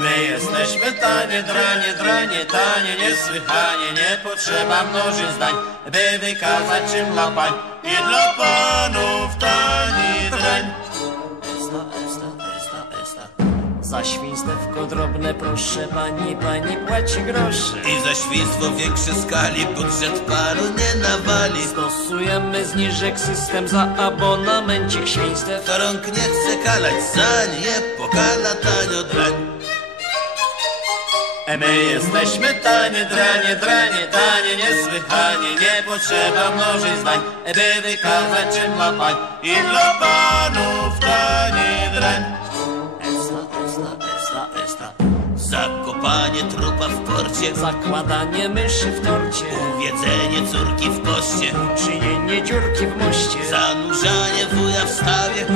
My jesteśmy tanie, dranie, dranie, tanie, niesłychanie, nie potrzeba mnożyć zdań, by wykazać czym dla pań i dla panów tani drań. Esta, esta, esta, esta. Za świństewko drobne proszę pani, pani płaci grosze. I za świństwo w większej skali budżet panu nie nawali. Stosujemy zniżek system za abonamencik świństw. To rąk nie chce kalać, za nie pokala tanio drań. My jesteśmy tanie, dranie, dranie, tanie, niesłychanie, nie potrzeba mnożyć zdań, by wykazać czym dla pań i dla panów tani drań. Esta, esta, esta, esta. Zakopanie trupa w porcie, Zakładanie myszy w torcie. jedzenie córki w poście, Czynienie dziurki w moście. zanurzanie wuja w stawie,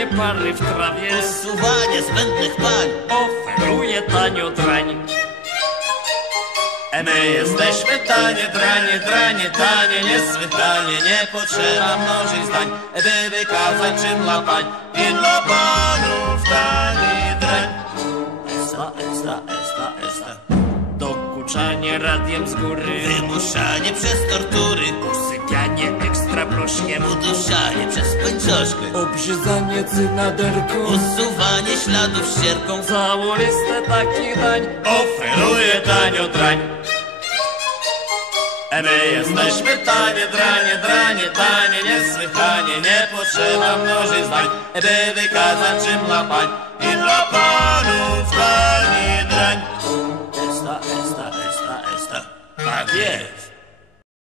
Usaczanie pary w trawie. usuwanie zbędnych pań. Oferuje tanio drań. E my jesteśmy tanie, dranie, dranie, tanie, niesłychanie, nie potrzeba mnożyć zdań, by wykazać czym dla pań i dla panów tani drań. Esta, esta, esta, esta. Dokuczanie radiem z góry. Wymuszanie przez tortury, Usypianie rośnie mu duszanie przez pończoszkę Obrzydzanie cynaderką. Usuwanie śladów ścierką Całą listę takich dań. Oferuje tanio trań e My jesteśmy tanie, dranie, dranie, tanie, niesłychanie. Nie potrzeba mnożyć zdań e Dedykacja czym dla pań. I dla panów tani drań Esta, esta, esta, esta, tak jest.